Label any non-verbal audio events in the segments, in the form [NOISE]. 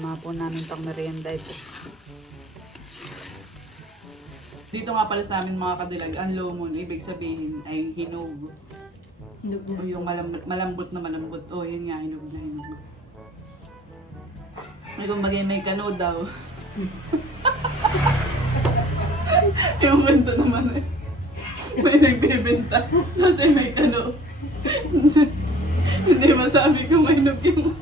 Tama po namin pang merienda ito. Dito nga pala sa amin mga kadilag, ang low moon, ibig sabihin ay hinog. O yung malambot, malambot na malambot. O, yun nga, hinog na hinog. May kumbagay may kano daw. [LAUGHS] yung kwento naman eh. May nagbibenta. Kasi may kano. [LAUGHS] Hindi masabi ko may hinog yung...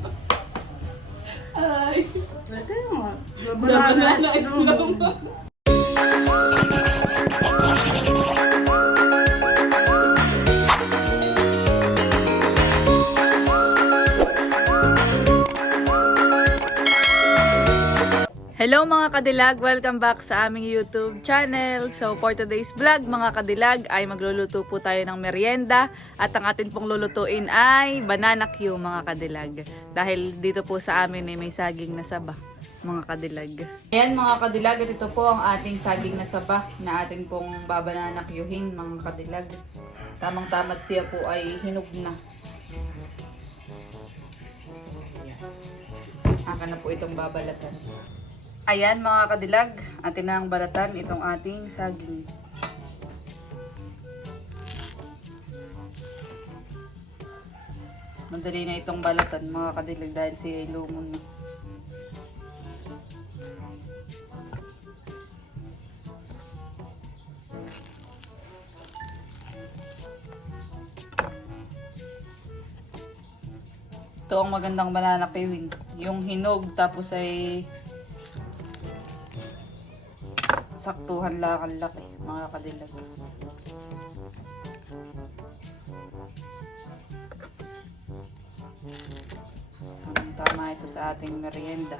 Ay. Pwede nga. The banana is long. Hello mga kadilag! Welcome back sa aming YouTube channel. So for today's vlog mga kadilag ay magluluto po tayo ng merienda at ang atin pong lulutuin ay banana Q mga kadilag. Dahil dito po sa amin ay may saging na saba mga kadilag. Ayan mga kadilag at ito po ang ating saging na saba na atin pong babanana Qhin mga kadilag. Tamang tamat siya po ay hinog na. Aka na po itong babalatan. Ayan mga kadilag, atin na ang balatan itong ating saging. Madali na itong balatan mga kadilag dahil ay lumon na. Ito ang magandang banana kiwings. Yung hinog tapos ay saktuhan lang ang laki, mga kadilag. Tama ito sa ating merienda.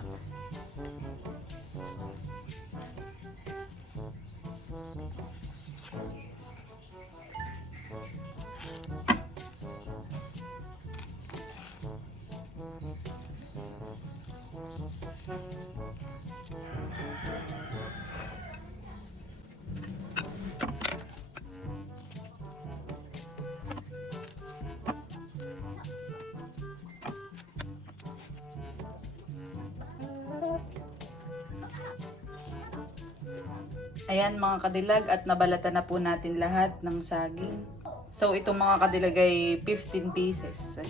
Ayan mga kadilag at nabalatan na po natin lahat ng saging. So itong mga kadilag ay 15 pieces.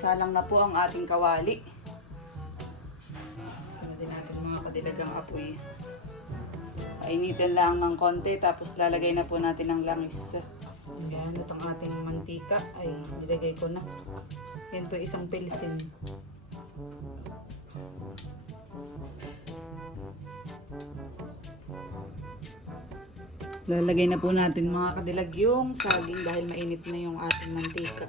Salang na po ang ating kawali. Sunodin natin mga kadilag ang apoy. Painitin lang ng konti tapos lalagay na po natin ang langis. Ayan, itong ating mantika ay nilagay ko na. Yan po isang pilisin. Lalagay na po natin mga kadilag yung saging dahil mainit na yung ating mantika.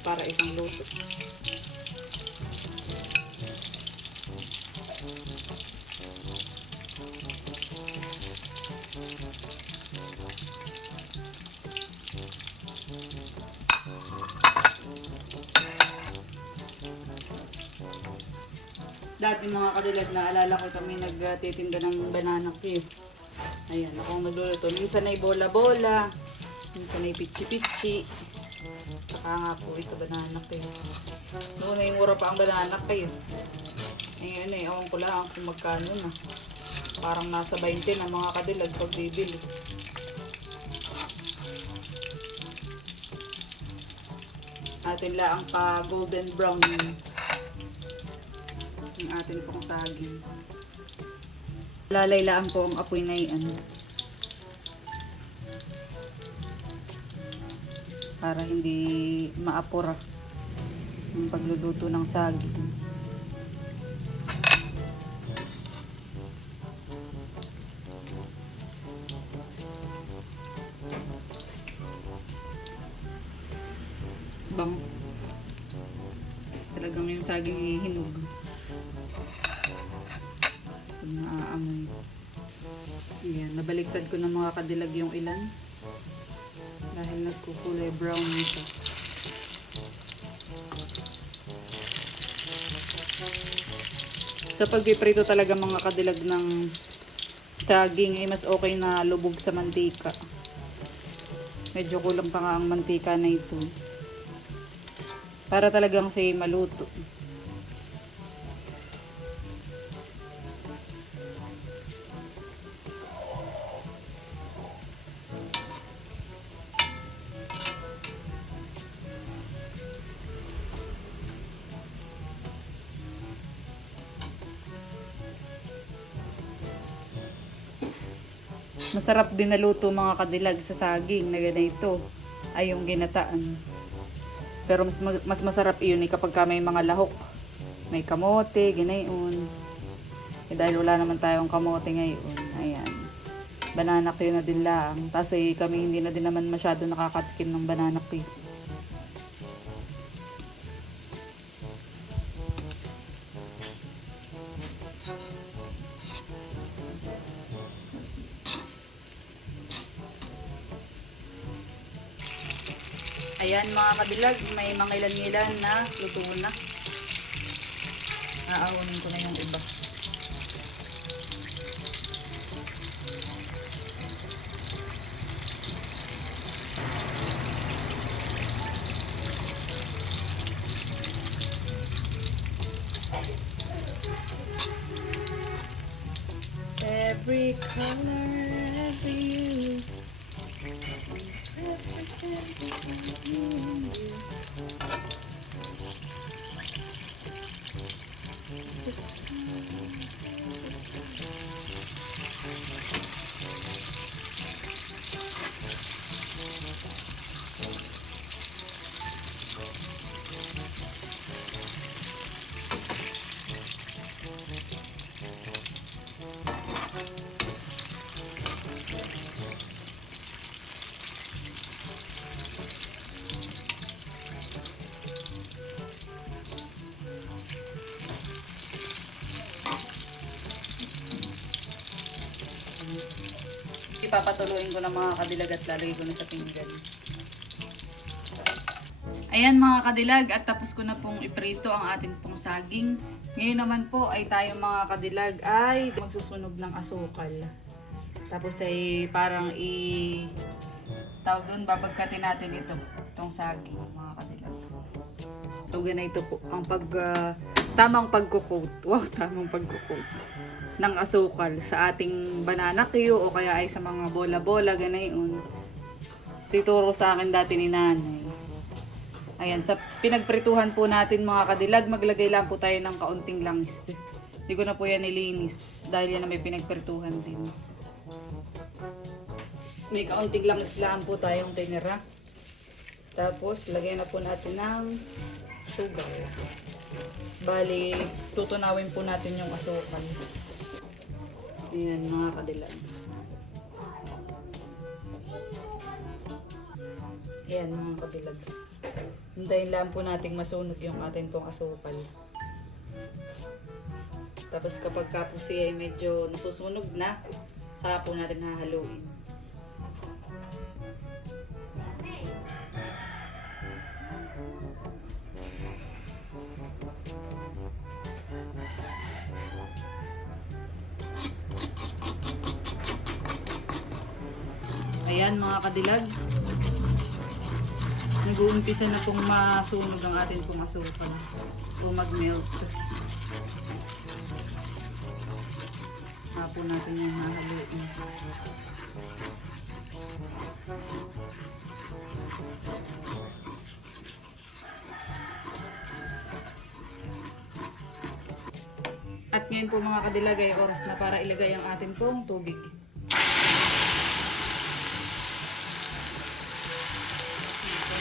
Para isang luto. Dati mga kadilag, naalala ko kami nagtitinda ng banana cue. Ayan, ako magluluto. Minsan ay bola-bola, minsan ay pichi-pichi. Saka nga po ito banana cue. Noon ay mura pa ang banana cue. Ngayon eh, awan ko lang kung magkano na. Parang nasa 20 na mga kadilag pag bibili. Atin lang ang pa golden brown yung atin pong saging. Lalaylaan po ang apoy na yan. Para hindi maapura ang pagluluto ng saging. bang talagang yung saging hinog. Naaamoy. Ayan, nabaliktad ko ng mga kadilag yung ilan. Dahil nagkukulay brown nito. Sa pagpiprito talaga mga kadilag ng saging ay mas okay na lubog sa mantika. Medyo kulang pa nga ang mantika na ito. Para talagang say maluto. Masarap din na luto mga kadilag sa saging na ganito ay yung ginataan. Pero mas, ma- mas masarap iyon eh kapag ka may mga lahok. May kamote, ginayon. Eh, dahil wala naman tayong kamote ngayon. Ayan. Banana cue na din lang. Tapos eh, kami hindi na din naman masyado nakakatikim ng banana cue. Mga kabilag, may mga ilan-ilan na luto na. Aawanin ko na yung iba. Every color, Ipapatuloyin ko ng mga kadilag at lalagay ko na sa pinggan. Ayan mga kadilag at tapos ko na pong iprito ang ating pong saging. Ngayon naman po ay tayo mga kadilag ay magsusunog ng asukal. Tapos ay parang i tawag doon babagkatin natin ito itong saging mga kadilag. So ganito po ang pag ah, tamang pagko-coat. Wow, tamang pagko-coat ng asukal sa ating banana Q o kaya ay sa mga bola-bola ganayon. Tituro sa akin dati ni nanay. Ayan, sa pinagprituhan po natin mga kadilag, maglagay lang po tayo ng kaunting langis. Hindi ko na po yan nilinis dahil yan na may pinagprituhan din. May kaunting langis lang po tayong tinira. Tapos, lagyan na po natin ng sugar. Bali, tutunawin po natin yung asukal. Ayan mga kadilag. Ayan mga kadilag. Hintayin lang po nating masunog yung atin pong asukal. Tapos kapag ka siya ay medyo nasusunog na, saka po natin hahaluin. Ayan mga kadilag. Nag-uumpisa na pong masunog ang atin pong asukal. O mag-melt. Hapon natin yung hahaluin. At ngayon po mga kadilag ay oras na para ilagay ang atin pong tubig.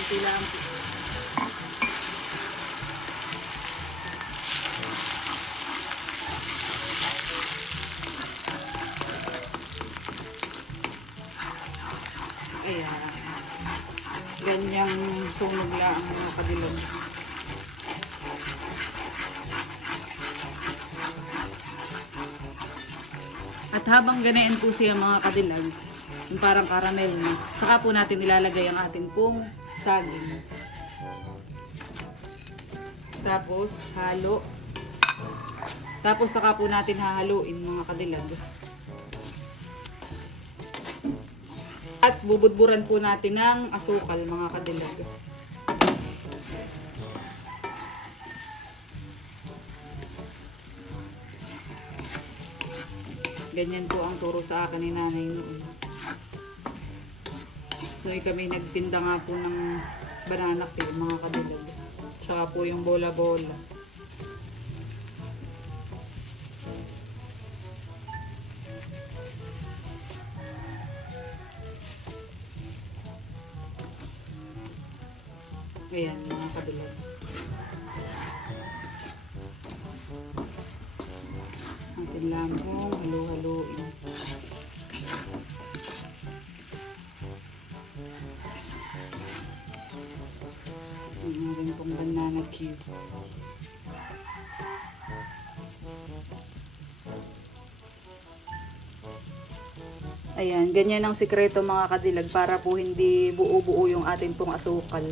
Konti lang. Ayan. ganyang sunog lang mga kadilag. At habang ganayan po siya mga kadilag, yung parang caramel saka po natin ilalagay ang ating pong saging. Tapos, halo. Tapos, saka po natin hahaluin mga kadilag. At bubudburan po natin ng asukal mga kadilag. Ganyan po ang turo sa akin ni nanay noon. Noy kami nagtinda nga po ng banana cake mga kadilag. Tsaka po yung bola-bola. Ang ating pong banana cube. Ayan, ganyan ang sikreto mga kadilag para po hindi buo-buo yung ating pong asukal.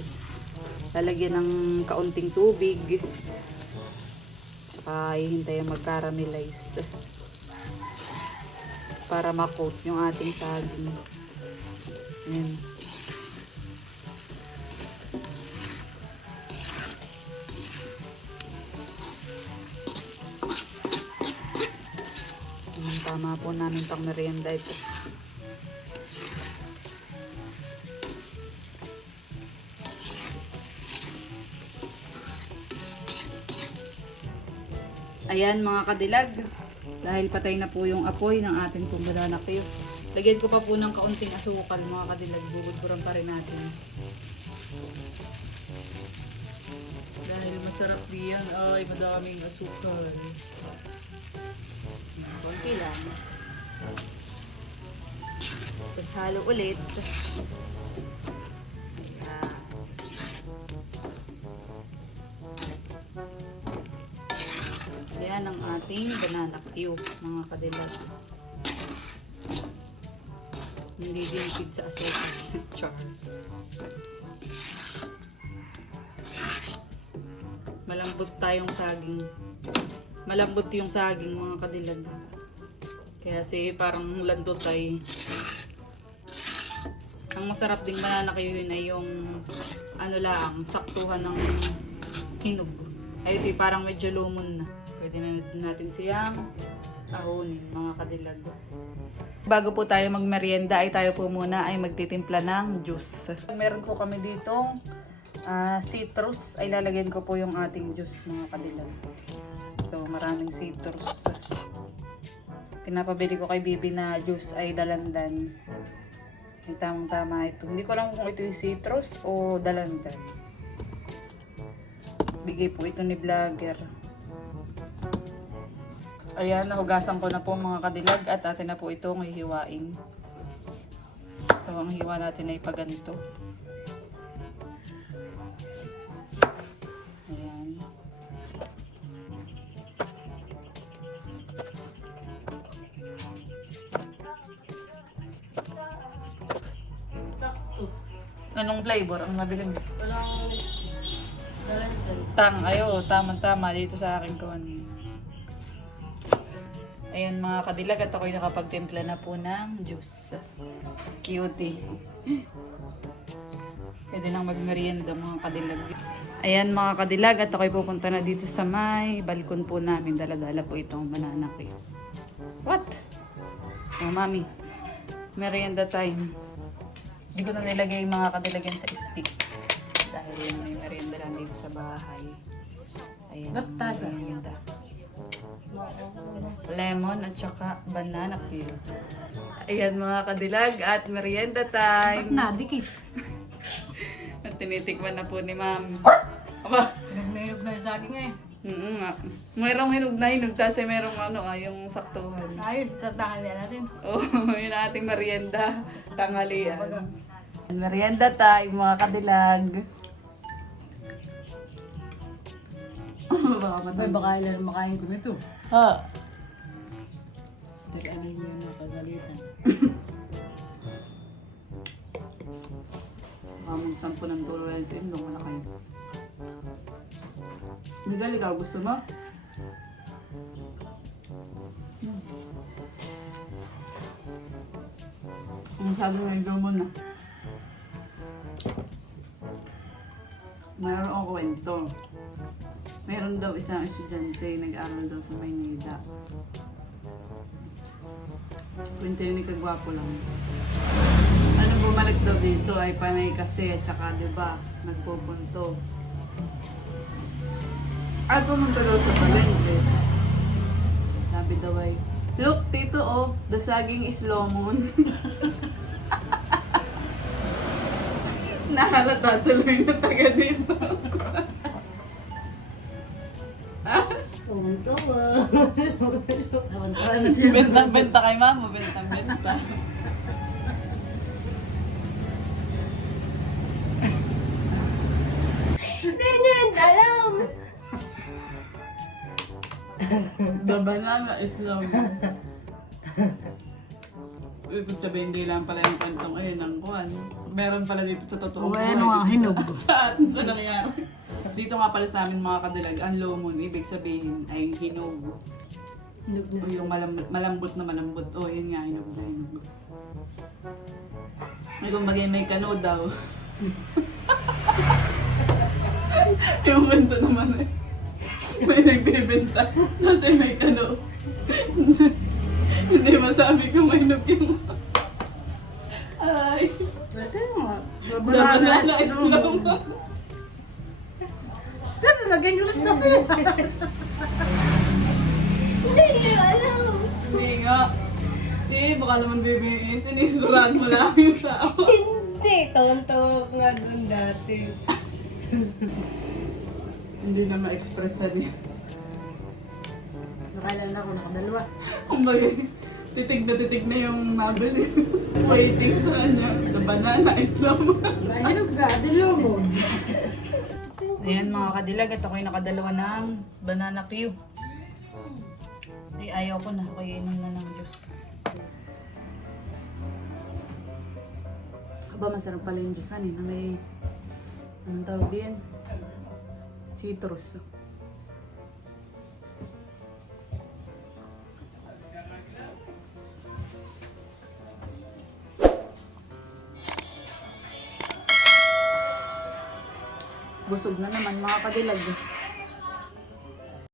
Lalagyan ng kaunting tubig. Tsaka hihintayin mag-caramelize. Para makot yung ating saging. Ayan. Ayan, Tama po namin pang merienda ito. Ayan mga kadilag. Dahil patay na po yung apoy ng ating cake. Lagyan ko pa po ng kaunting asukal mga kadilag. Bubudburan pa rin natin. Dahil masarap diyan ay madaming asukal. Konti lang. Tapos halo ulit. Ayan. Yan ang ating banana cube, mga kadilag. Hindi dinipid sa asukal. [LAUGHS] Char. Malambot tayong saging. Malambot yung saging, mga kadilag. Kaya si parang landot ay ang masarap ding cube ay yung ano lang, saktuhan ng hinog. Ay, ito parang medyo lumon na. Pwede na natin siyang ahonin, mga kadilag. Bago po tayo magmerienda ay tayo po muna ay magtitimpla ng juice. Meron po kami ditong ah, citrus. Ay lalagyan ko po yung ating juice, mga kadilag. So, maraming citrus. Pinapabili ko kay Bibi na juice ay dalandan. Ay tamang tama ito. Hindi ko alam kung ito yung citrus o dalandan. Bigay po ito ni vlogger. Ayan, nahugasan ko na po mga kadilag at atin na po itong hihiwain. So, ang hiwa natin ay paganito. Flavor ang nabili mo? Walang. Tang, ayo, tama-tama dito sa akin ko. Ayan mga kadilag at ako'y nakapagtimpla na po ng juice. Cutie. Pwede nang magmerienda mga kadilag. Ayan mga kadilag at ako'y pupunta na dito sa may balkon po namin. Dala-dala po itong banana cake. What? Oh, mami. Merienda time. Hindi ko na nilagay yung mga kadilagan sa stick. Dahil may merienda lang dito sa bahay. Ayan. Ba't tasa? merienda. Lemon at saka banana peel. Ayan mga kadilag at merienda time. Na, dikit. [LAUGHS] At tinitikman na po ni ma'am. Aba, Nagmayog na yung saging eh. Oo nga. Mayroong hinog na hinog, tapos ay mayroong ano ah, yung saktuhan. Ayos, tatangan niya natin. Oo, oh, [LAUGHS] yun ang ating merienda. Tanghalian. Merienda tayo mga kadilag. [LAUGHS] Baka Ay, matanda. baka ilan makain ko nito. Ha? Teka, ano yung nakagalitan? [LAUGHS] Mamang sampo ng dulo yan sa inyo. Wala kayo. Miguel, ikaw gusto mo? Hmm. Ang sabi mo, ikaw mo na. Mayroon akong kwento. Meron daw isang estudyante nag-aaral daw sa Maynila. Kwento yun ni Kagwapo lang. Ano bumalik daw dito ay panay kasi at saka di ba nagpupunto. Ay pumunta daw sa palengke. Sabi daw ay, Look, tito oh, the saging is lomon. [LAUGHS] Nahalata tuloy na taga dito. Tuwan-tuwa. Tawa-tawa na siya. Bentang-benta kay mama, bentang-benta. Yan alam. The banana is lomon. Ibig sabihin, hindi lang pala yung kwentong ayun ng kuhan. Meron pala dito sa totoong O, ano nga, hinog. [LAUGHS] sa atin sa nangyari. Dito nga pala sa amin mga kadilag, ang lomon, ibig sabihin ay hinog. Hinog O yung malambot, malambot na malambot. O, yun nga, hinog na hinog. May kumbaga may kano daw. [LAUGHS] yung kwento naman eh. May nagbibenta. Kasi may kano. [LAUGHS] Hindi masabi kung may yung... Ay. Pwede mo. The banana is lomon. Kasi nag-English kasi. Hindi niya alam. Hindi nga. Hindi, baka naman BBS. Sinisurahan mo lang yung tao. Hindi. Ko nga doon dati. Hindi na ma-express na niya. Nakailan ako, nakadalawa. Kumbaga, titig na titig na yung nabili. [LAUGHS] Waiting sa kanya. The banana is. Hinog na, dilo mo. Ayan mga kadilag, at ako'y nakadalawa ng banana Q. Ay, ayaw ko na. Ako'y inom na ng juice. Aba, masarap pala yung juice na may... Anong tawag din? Citrus. Busog na naman mga kadilag.